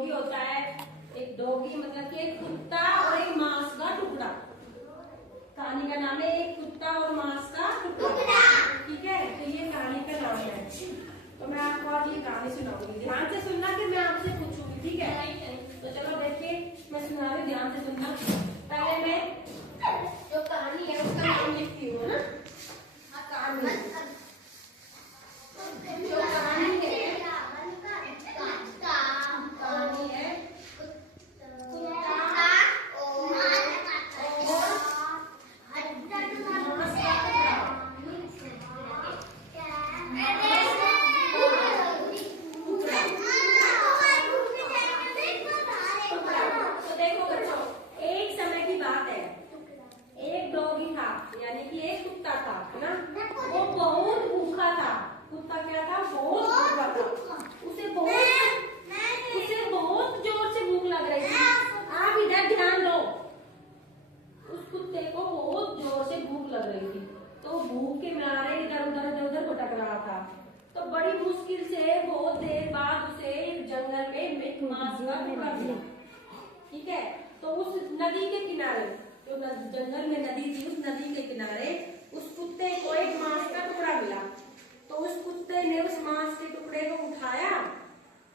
Doggy होता है, एक डॉगी मतलब कि एक कुत्ता और एक मांस का टुकड़ा। कहानी का नाम है एक कुत्ता और मांस का टुकड़ा। ठीक है, तो ये कहानी का नाम है। तो मैं आपको आज ये कहानी सुनाऊंगी, ध्यान से सुनना कि मैं आपसे पूछूंगी। ठीक है, तो चलो देखिए मैं सुना रही, ध्यान से सुनना। पहले मैं जो कहानी है उसका नाम लिखती हूँ ना। कहानी जो कहानी है तो बड़ी मुश्किल से बहुत देर बाद उसे जंगल में एक मांस का टुकड़ा मिला। ठीक है, तो उस नदी के किनारे, जो जंगल में नदी थी, उस नदी के किनारे उस कुत्ते को एक मांस का टुकड़ा मिला। तो उस कुत्ते ने उस मांस के टुकड़े को उठाया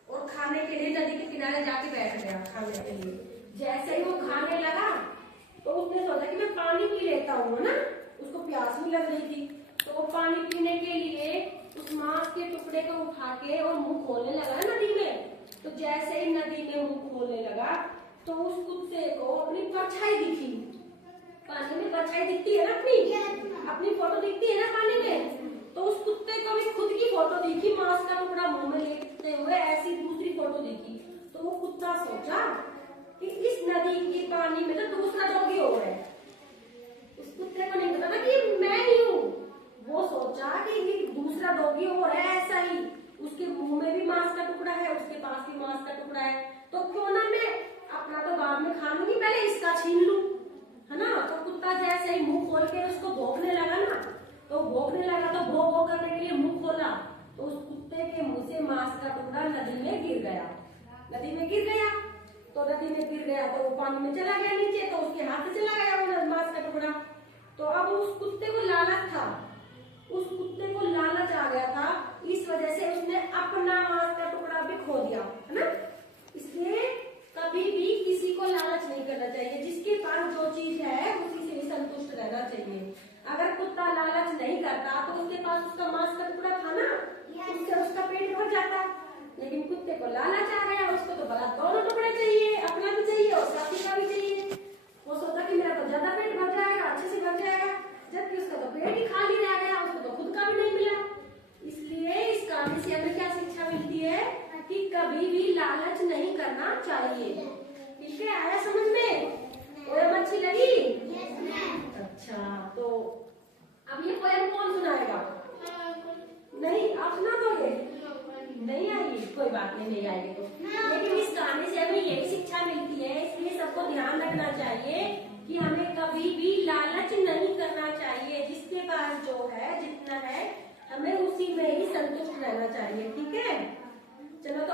और खाने के लिए नदी के किनारे जाके बैठ गया खाने के लिए। जैसे ही वो खाने लगा तो उसने सोचा कि मैं पानी पी लेता हूँ, ना, उसको प्यास भी लग रही थी। तो वो पानी पीने के लिए उस मांस के टुकड़े को उठा के और मुंह खोलने लगा नदी में। तो जैसे ही नदी में मुंह खोलने लगा तो उस कुत्ते को अपनी परछाई दिखी। पानी में परछाई दिखती है ना, अपनी फोटो दिखती है ना पानी में। तो उस कुत्ते को भी खुद की फोटो दिखी, मांस का टुकड़ा मुंह में लेते हुए ऐसी दूसरी फोटो दिखी। तो वो कुत्ता सोचा कि इस नदी के पानी में तो दूसरा डॉगी हो रहा है। उस कुत्ते को नहीं पता था कि मैं ही हूँ। वो सोचा कि ये दूसरा डॉगी हो रहा है, ऐसा ही उसके मुंह में भी मांस का टुकड़ा है, उसके पास भी मांस का टुकड़ा है, तो क्यों ना मैं अपना तो बाद में खा लूंगी, पहले इसका छीन लूं, है ना। तो कुत्ता जैसे ही मुंह खोल के उसको भौंकने लगा ना, तो भौंकने लगा तो भौ भौ करने के लिए मुंह खोला तो उस कुत्ते के मुंह से मांस का टुकड़ा नदी में गिर गया। नदी में गिर गया तो नदी में गिर गया तो वो पानी में चला गया नीचे, तो उसके हाथ से चला गया वो मांस का टुकड़ा। तो अब उस कुत्ते को लालच था, उस कुत्ते को लालच आ गया था, इस वजह से उसने अपना मांस का टुकड़ा भी खो दिया, है ना। इसलिए कभी भी किसी को लालच नहीं करना चाहिए। जिसके पास जो चीज है उसी से ही संतुष्ट रहना चाहिए। अगर कुत्ता लालच नहीं करता तो उसके पास उसका मांस का टुकड़ा था ना, उससे उसका पेट भर जाता। लेकिन कुत्ते को लालच आ गया, उसको तो बड़ा दोनों टुकड़े चाहिए, अपना भी चाहिए और साथी का भी चाहिए। वो सोचा कि मेरा तो ज्यादा पेट भर जाएगा, अच्छे से भर जाएगा, जबकि उसका तो पेट ही खाली रह गया, उसको तो खुद का भी नहीं मिला। इसलिए इस कहानी से हमें क्या शिक्षा मिलती है कि कभी भी लालच नहीं करना चाहिए। ठीक है, आया समझ में? पोयम अच्छी लगी? अच्छा, तो अब ये पोयम कौन सुनाएगा? नहीं, आप सुना दोगे? नहीं आएगी, कोई बात नहीं, नहीं आएगी तो। लेकिन इस कहानी से हमें यही शिक्षा मिलती है, इसलिए सबको ध्यान रखना चाहिए कि हमें कभी भी लालच नहीं करना चाहिए। जिसके पास जो है, जितना है, हमें उसी में ही संतुष्ट रहना चाहिए। ठीक है, चलो तो